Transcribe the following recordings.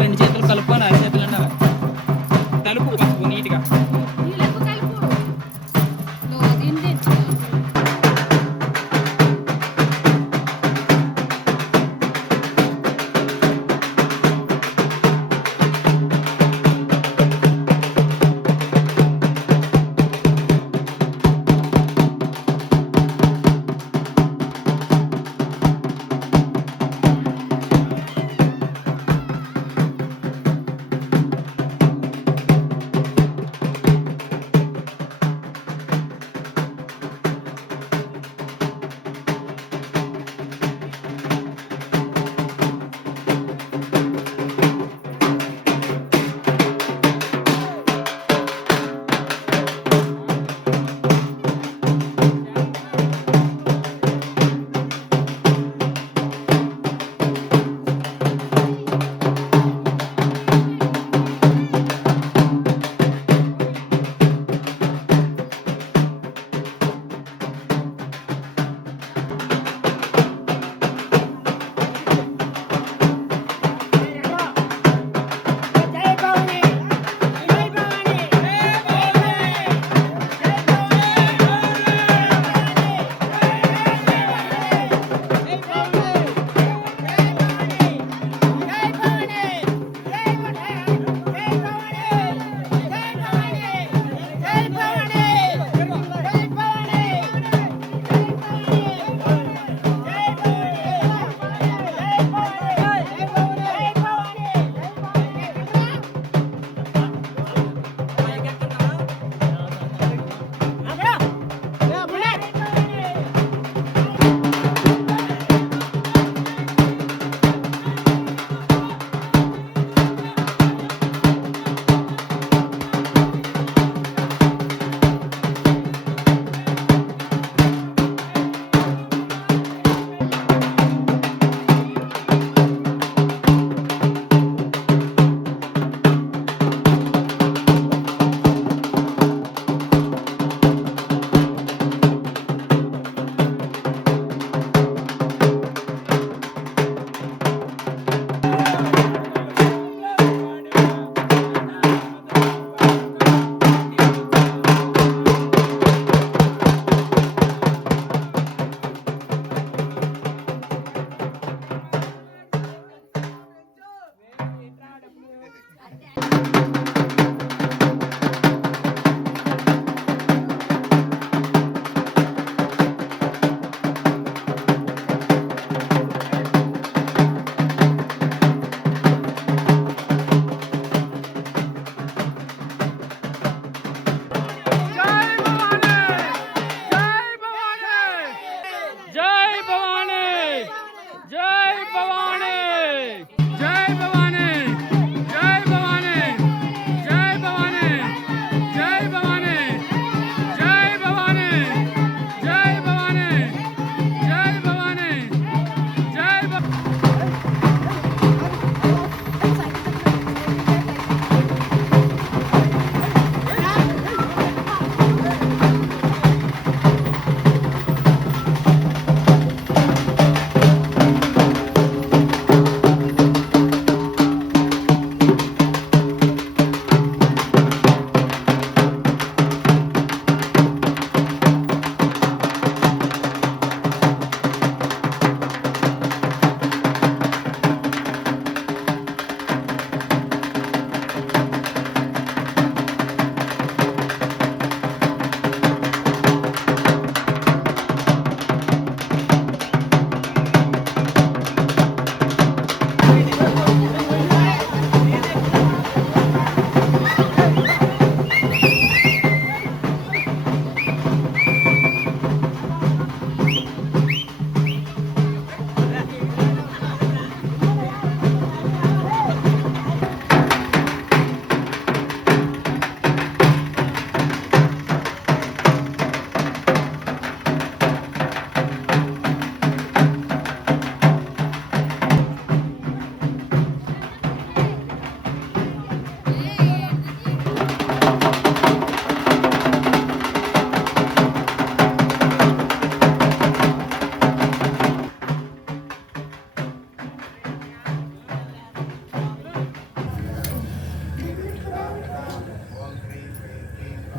రెండు చేతులు కలుపుకొని అరిచేతులు అన్నారు కలుపు పసుపు నీట్గా.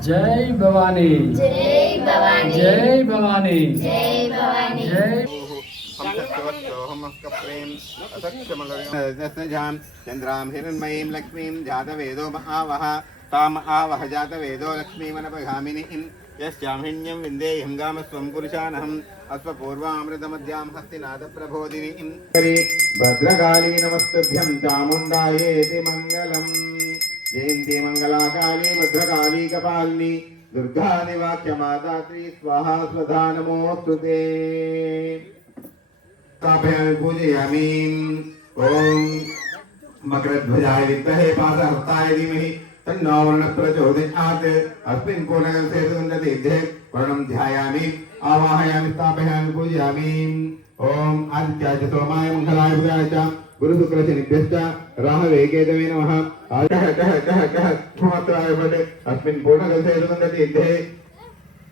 जय भवानी जय भवानी जय भवानी जय भवानी जय चंद्रां हिरण्मयीं लक्ष्मीं जातवेदो महावः ताम आवह जातवेदो लक्ष्मीमनपगामिनीं यस्यां हिण्यं विन्देयं गामस्वं पुरुषानहम् अश्वपूर्वामृतमध्यां हस्तिनाथप्रबोधिनीं भद्रकाली नमस्तभ्यं चामुण्डायेति मङ्गलम् जयन्ती मंगलाकाली भद्रकाली कपालिनी दुर्गा निवाक्यमादात्री स्वाहा स्वधा नमोस्तुते स्थापयामि पूजयामि ओम मकरध्वजाय विद्महे पाशहस्ताय धीमहि तन्नो वर्णः प्रचोदयात् अस्मिन् पूर्णगल्पे सुगन्धतीर्थे वर्णं ध्यायामि आवाहयामि स्थापयामि पूजयामि ओम आदित्याय च सोमाय मंगलाय बुधाय च गुरु शुक्र शनिभ्यश्च राहवे केतवे नमः अस्मिन् पूर्णगल्पे सुगन्धतीर्थे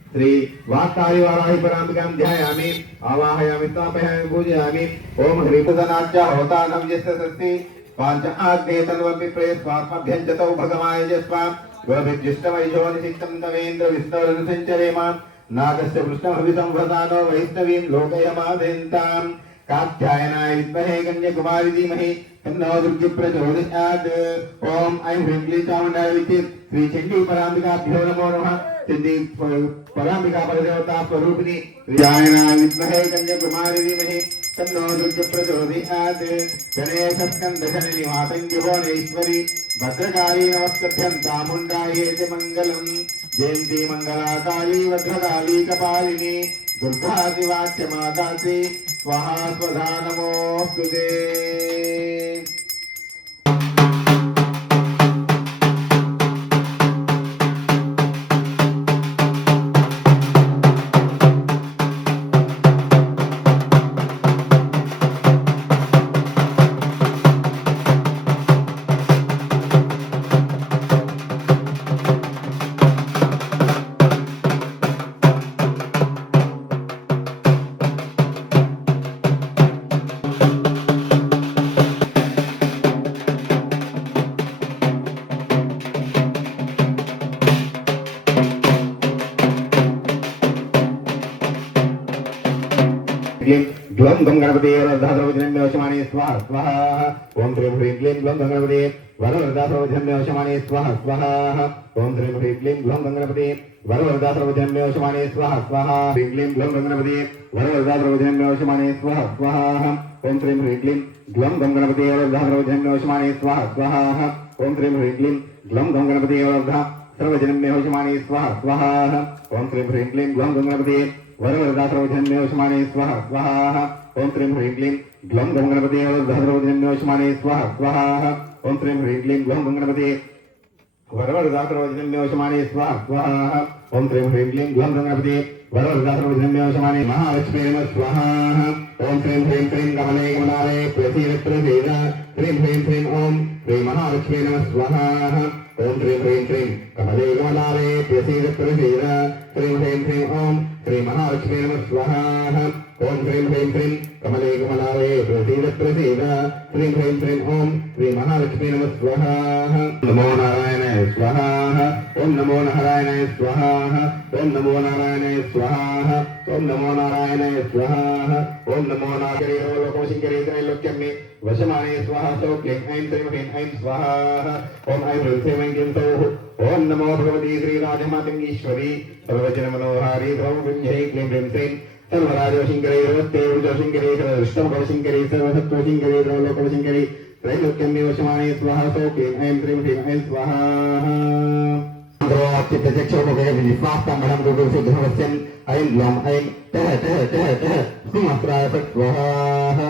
श्री वाक्काली वाराही पराम्बिकां ध्यायामि आवाहयामि स्थापयामि पूजयामि ओम ह्रीपदनाच्च होतानं यस्य सस्ति पांच आग्ने तन्वपि प्रेस्वात्मभ्यं च तौ भगवाय जस्वा गोभिर्जिष्टमैषो निषिक्तं तवेन्द्र विष्णोरनु सञ्चरेम नागस्य कृष्णमभिसंवृतानो वैष्णवीं लोकयमादयन्ताम् कात्यायनाय विद्महे कन्याकुमारी धीमहि तन्नो दुर्गे प्रचोदयात् ओम ऐं ह्रीं क्लीं चामुण्डाय विद्महे श्री चण्डी पराम्बिकाभ्यो नमो नमः चण्डी पराम्बिका परदेवता स्वरूपिणी त्रियायनाय विद्महे कन्याकुमारी धीमहि तन्नो दुर्गे प्रचोदयात् गणेशस्कन्धशनि मातङ्गिभुवनेश्वरी भद्रकाली नमस्तभ्यं चामुण्डायेति मङ्गलम् जयन्ती मङ्गलाकाली भद्रकाली कपालिनी दुर्गादिवाच्यमादासी स्वाहा स्वधा नमोस्तुते ग्लं गं गणपते वरदासर्वजनम्यवशमाने स्वाहा स्वाहा ओम श्रीं ह्रीं क्लीं ग्लं गं गणपते वरवरदासर्वजनम्यवशमाने स्वाहा स्वाहा ओम श्रीं ह्रीं क्लीं ग्लं गं गणपते वरवरदासर्वजनम्यवशमाने स्वाहा स्वाहा ह्रीं क्लीं ग्लं गं गणपते वरवरदासर्वजनम्यवशमाने स्वाहा स्वाहा ओम श्रीं ह्रीं क्लीं ग्लं गं गणपते वरवरदासर्वजनम्यवशमाने स्वाहा स्वाहा ओम श्रीं ह्रीं क्लीं ग्लं गं गणपते वरवरदासर्वजनम्यवशमाने स्वाहा स्वाहा ओम श्रीं ह्रीं क्लीं ग्लं गं गणपते वरवरदासर्वजनम्यवशमाने स्वाहा स्वाहा ओम श्रीं ह्रीं क्लीं ग्लं गं गणपते वरवरदासर्वजनम्यवशमाने स्वाहा स्वाहा ओम श्रीं ह्रीं क्लीं ग्लं गं गणपते वरवरदासर्वजनम्यवशमाने स्वाहा स्वाहा ओम श्रीं ह्रीं क्लीं ग्लं गं गणपते वरवरदासर्वजनम्यवशमाने महालक्ष्मी नमः स्वाहा ओम श्रीं ह्रीं क्लीं कमले कमलालये प्रसीद प्रसीद श्रीं ह्रीं क्लीं ओम श्री महालक्ष्मी नमः स्वाहा ओम श्रीं ह्रीं क्लीं कमले कमलालये प्रसीद प्रसीद श्रीं ह्रीं क्लीं ओम श्री महालक्ष्मी नमः स्वाहा ओम श्रीं ह्रीं क्लीं कमले कमलालये प्रसीद प्रसीद श्रीं ह्रीं क्लीं ओम श्री महालक्ष्मी नमः स्वाहा नमो नारायणाय स्वाहा ओम नमो नारायणाय स्वाहा ओम नमो नारायणाय स्वाहा ओम नमो नारायणाय स्वाहा ओम नमो नारायणाय लोकवशिंकरे त्रैलोक्यम्मे वशमाने स्वाहा सौ क्लीं ऐं श्रीं ह्रीं ऐं स्वाहा ओम ऐं ह्रीं श्रीं ऐं क्लीं सौः ओम नमो भगवती श्रीराजमातङ्गीश्वरी सर्वजनमनोहारी ध्रुवविंजै क्लीं ह्रीं श्रीं सर्वराजवशिंकरे सर्वस्ते ऊर्जवशिंकरे सर्वदृष्टमकवशिंकरे सर्वसत्त्वशिंकरे सर्वलोकवशिंकरे त्रैलोक्यम्मे वशमाने स्वाहा सौ क्लीं ऐं श्रीं ह्रीं ऐं स्वाहा चित्तचक्षुर्मुखविश्वास्ताम्बरं गुरुसिद्धवस्यम् ऐं ग्लौं ऐं टः टः टः टः सुमस्त्राय स्वाहा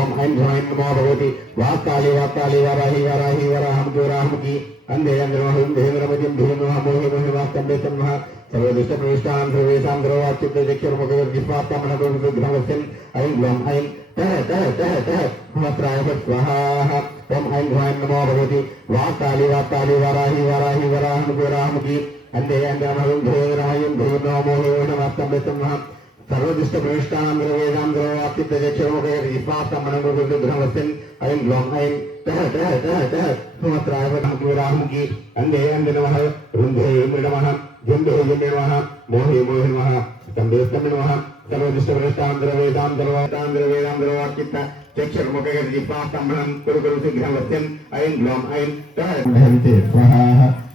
ओम ऐं ह्रैं नमो भगवति वाक्काली वाक्काली वाराही वाराही वराहमुखी वराहमुखी अन्धे अंधेन्द्रमहं देहेन्द्रमतिं धीमहि मोहे मोहे वाक्कम्बे तन्मः सर्वदुष्टप्रविष्टां सर्वेषां सर्वचित्तचक्षुर्मुखविश्वास्ताम्बरं गुरुसिद्धवस्यम् ऐं ग्लौं ऐं टः टः टः टः सुमस्त्राय स्वाहा ओम ऐं ह्रैं नमो भगवति वाक्काली वाक्काली वाराही वाराही वराहमुखी वराहमुखी अन्धे अंधेन्द्रमहं देहेन्द्रमतिं धीमहि मोहे मोहे वाक्कम्बे तन्मः सर्वदुष्टप्रविष्टां सर्वेषां सर्वचित्तचक्षुर्मुखविश्वास्ताम्बरं गुरुसिद्धवस्यम् ऐं ग्लौं ऐं टः टः टः टः सुमस्त्राय वराहमुखी अन्धे अंधेन्द्रमहं रुन्धे मृडमः जम्बे जम्बे नमः मोहे मोहे नमः स्तम्भे स्तम्भे नमः सर्वदिष्टवृष्टान्द्रवेदान्द्रवेदान्द्रवाक्यत्त चक्षुर्मुखगर्जिह्वास्तम्भनं कुरु कुरु शीघ्रं वस्यम् ऐं ग्लौं ऐं तहविते स्वाहा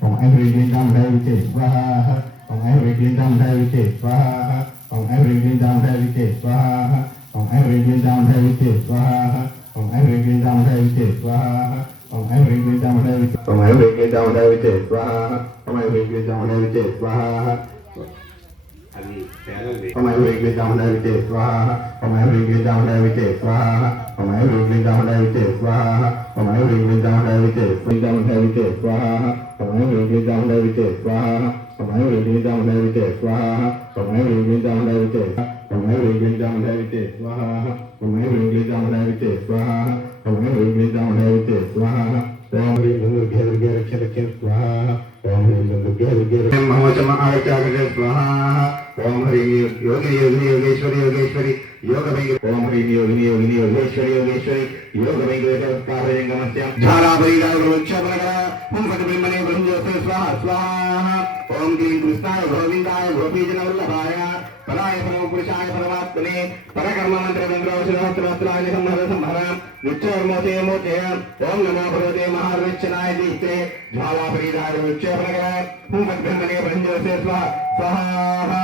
ॐ ऐं ह्रीं क्लीं गां भैरविते स्वाहा ॐ ऐं ह्रीं क्लीं गां भैरविते स्वाहा ॐ ऐं ह्रीं क्लीं गां भैरविते स्वाहा ॐ ऐं ह्रीं क्लीं गां भैरविते स्वाहा ॐ ऐं ह्रीं क्लीं गां भैरविते स्वाहा ॐ ऐं ह्रीं क्लीं गां भैरविते ॐ ऐं ह्रीं क्लीं गां भैरविते स्वाहा ॐ ऐं ह्रीं क्लीं गां भैरविते स्वाहा Om Ayur Ring Ling Dam Davite Swaha Om Ayur Ring Ling Dam Davite Swaha Om Ayur Ring Ling Dam Davite Swaha Om Ayur Ring Ling Dam Davite Swaha Om Ayur Ring Ling Dam Davite Swaha Om Ayur Ring Ling Dam Davite Swaha Om Ayur Ring Ling Dam Davite Om Ayur Ring Ling Dam Davite Swaha Om Ayur Ring Ling Dam Davite Swaha Om Ayur Ring Ling Dam Davite Swaha Om Ring Ling Dam Davite Swaha Om Ring Ling Dam Davite Swaha Mahachama Ayachakra Swaha Om Hri Yogi Yogi Yogeshwari Yogeshwari Yoga Bhai Om Hri Yogi Yogi Yogeshwari Yogeshwari Yoga Bhai Karyangamasya Jhala Bhai Rukshabhara Om Sat Brahmane Brahmjyose Swaha Swaha Om Grim Krishnaya Govindaya Gopijana Vallabhaya Paraya Parama Purushaya Paramatmane Parakarma Mantra Mantra Shrastrastra Samhara Samhara Nichar Mote Mote Om Namo Bhagavate Maharvichanaya Dite Jhala Bhai Rukshabhara Om Sat Brahmane Brahmjyose Swaha Swaha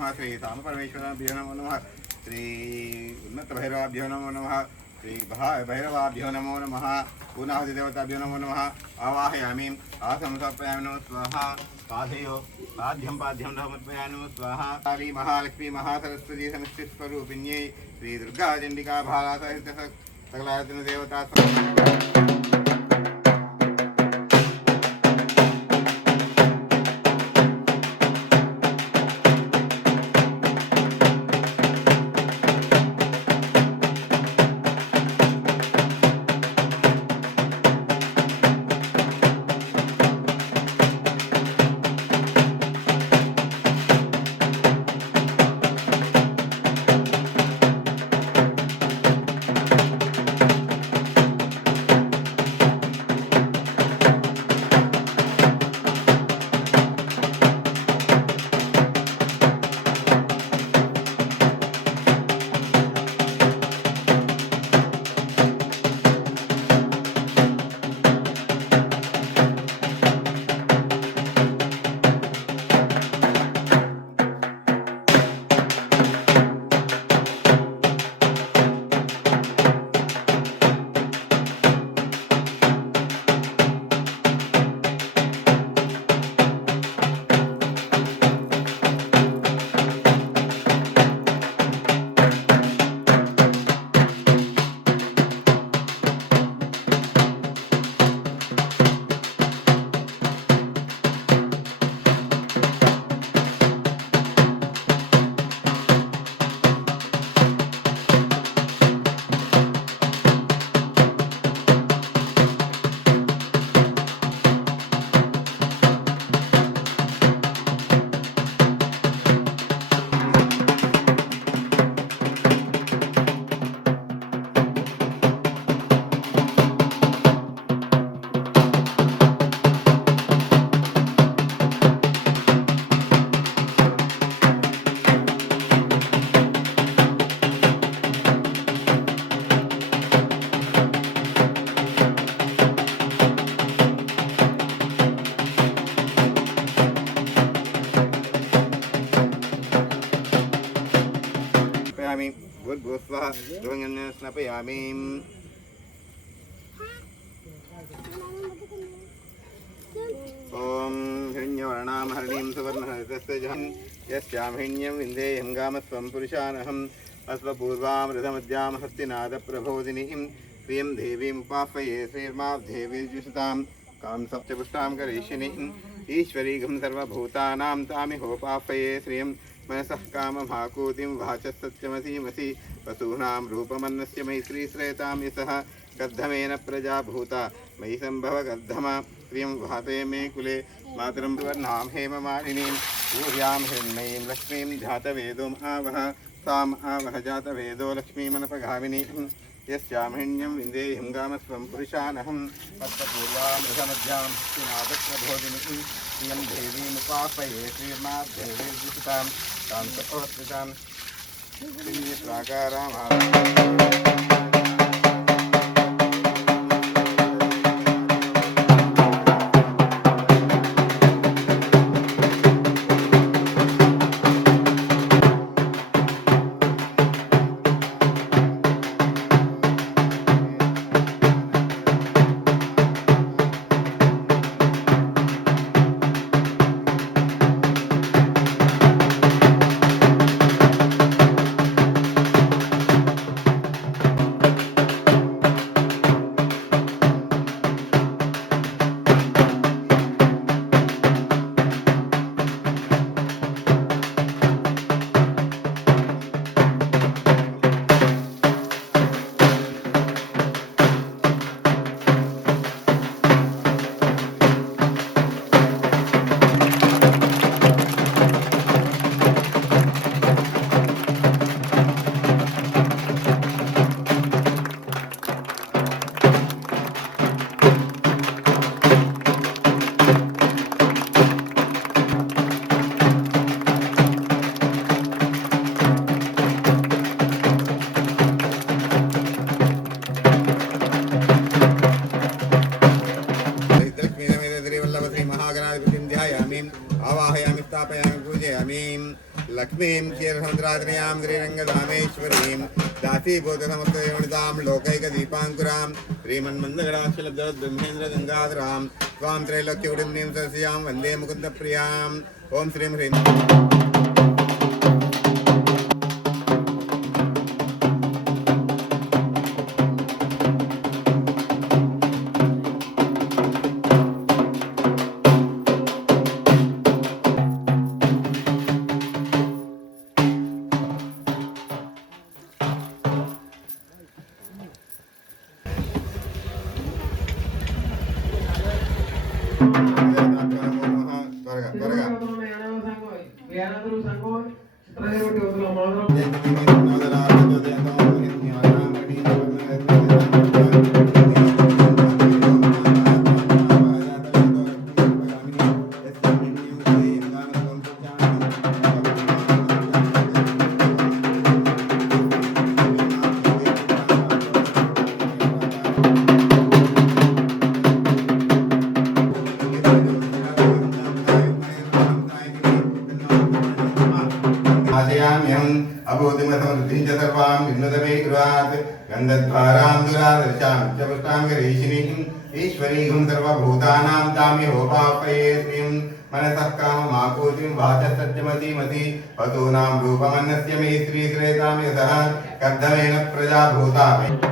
नमः श्री साम परमेश्वराभ्यो नमो नमः श्री उन्नत भैरवाभ्यो नमो नमः श्री भैरवाभ्यो नमो नमः पूर्णाहुति देवताभ्यो नमो नमः आवाहयामि आसमर्पयामि नमः स्वाहा पादयो पाद्यं समर्पयामि नमः स्वाहा काली महालक्ष्मी महासरस्वती समिष्टि स्वरूपिण्यै श्री दुर्गा चंडिका भाला सहित सकलायतन देवता भूर्भुवस्वः स्नपयामि ॐ हिरण्यवर्णां हरिणीं सुवर्णहरितस्य जहं यस्यां हिरण्यं विन्देयं गामस्वं पुरुषानहम् अश्वपूर्वां रथमद्यां हस्तिनादप्रबोधिनीं प्रियं देवीमुपाह्वये श्रीर्माब्देवीर्जुषतां कां सप्तपुष्टां करिष्यनीम् ईश्वरीघं सर्वभूतानां तामिहोपाह्वये श्रियं मनसः काममाकूतिं वाचः सत्यमसीमसि वसूनां रूपमन्नस्य मयि श्रीश्रेतां यशः कर्धमेन प्रजा भूता मयि सम्भव कर्धमा प्रियं भाते मे कुले मातरं वर्णां हेममालिनीं पूर्यां हिरण्मयीं लक्ष्मीं जातवेदोम् आवह ताम् आवह जातवेदो लक्ष्मीमनपगामिनीं यस्यामहिण्यं विन्देयं गामस्वं पुरुषानहं तत्पूर्वामृषमध्यां श्रीनादप्रभोजिनिं इयं देवीमुपापये श्रीर्नादेवीर्जितां तां तपोस्थितां आवाहयामि स्थापयामि पूजयामि लक्ष्मीं क्षीरसमुद्राद्रयां श्रीरङ्गधामेश्वरीं दासीभूतसमस्तदेवनितां लोकैकदीपाङ्कुरां श्रीमन्मन्दगणाक्षलब्धवद्ब्रह्मेन्द्रगङ्गाधरां त्वां त्रैलोक्यकुटुम्बीं सरस्यां वन्दे मुकुन्दप्रियाम् ॐ श्रीं ह्रीं अभूतिमसमृद्धिं च सर्वां विन्नुतमे गृहात् गन्धद्वारां दुरादर्शां च पुष्टाङ्गरेशिनीं ईश्वरीं सर्वभूतानां ताम्यहोपापये श्रीं मनसः काममाकूतिं वाचः सत्यमतीमति पतूनां रूपमन्नस्य मे श्रीश्रेतां यतः कर्दमेन प्रजा भूता मे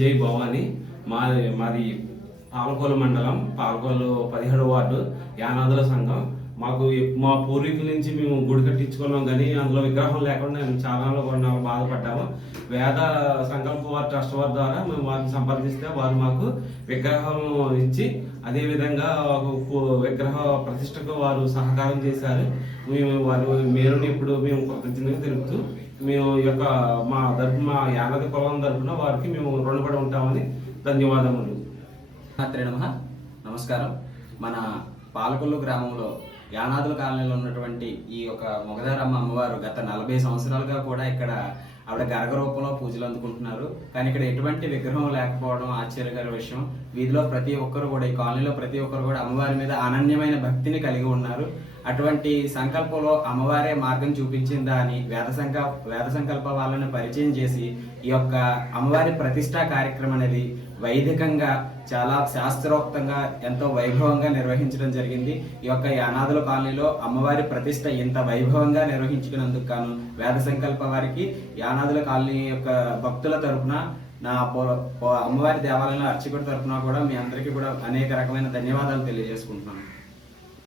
జై భవాని మాది పాలకోలు మండలం పాలకోలు 17వ వార్డు యానాదుల సంఘం. మాకు మా పూర్వీకుల నుంచి మేము గుడి కట్టించుకున్నాం, కానీ అందులో విగ్రహం లేకుండా మేము చాలా బాధపడ్డాము. వేద సంకల్ప వారి ట్రస్ట్ వారి ద్వారా మేము వారిని సంప్రదిస్తే వారు మాకు విగ్రహం ఇచ్చి అదేవిధంగా విగ్రహ ప్రతిష్టకు వారు సహకారం చేశారు. మేము వారు మేరుని ఇప్పుడు మేము కృతజ్ఞతగా తెలుపుతూ మేము ఈ యొక్క మా యానది కులం తరపున వారికి మేము రుణపడి ఉంటామని ధన్యవాదములు. నమస్కారం. మన పాలకొల్లు గ్రామంలో యానాదుల కాలనీలో ఉన్నటువంటి ఈ యొక్క మొగదారమ్మ అమ్మవారు గత 40 సంవత్సరాలుగా కూడా ఇక్కడ ఆవిడ గరగ రూపంలో పూజలు అందుకుంటున్నారు. కానీ ఇక్కడ ఎటువంటి విగ్రహం లేకపోవడం ఆశ్చర్యకర విషయం. వీధిలో ప్రతి ఒక్కరు కూడా, ఈ కాలనీలో ప్రతి ఒక్కరు కూడా అమ్మవారి మీద అనన్యమైన భక్తిని కలిగి ఉన్నారు. అటువంటి సంకల్పంలో అమ్మవారే మార్గం చూపించిందా అని వేద సంకల్ప వాళ్ళని పరిచయం చేసి ఈ యొక్క అమ్మవారి ప్రతిష్టా కార్యక్రమం అనేది వైదికంగా చాలా శాస్త్రోక్తంగా ఎంతో వైభవంగా నిర్వహించడం జరిగింది. ఈ యొక్క యానాదుల కాలనీలో అమ్మవారి ప్రతిష్ట ఇంత వైభవంగా నిర్వహించుకున్నందుకు గాను వేద సంకల్ప వారికి యానాదుల కాలనీ యొక్క భక్తుల తరపున, నా అమ్మవారి దేవాలయంలో అర్చకుడి తరపున కూడా మీ అందరికీ కూడా అనేక రకమైన ధన్యవాదాలు తెలియజేసుకుంటున్నాను.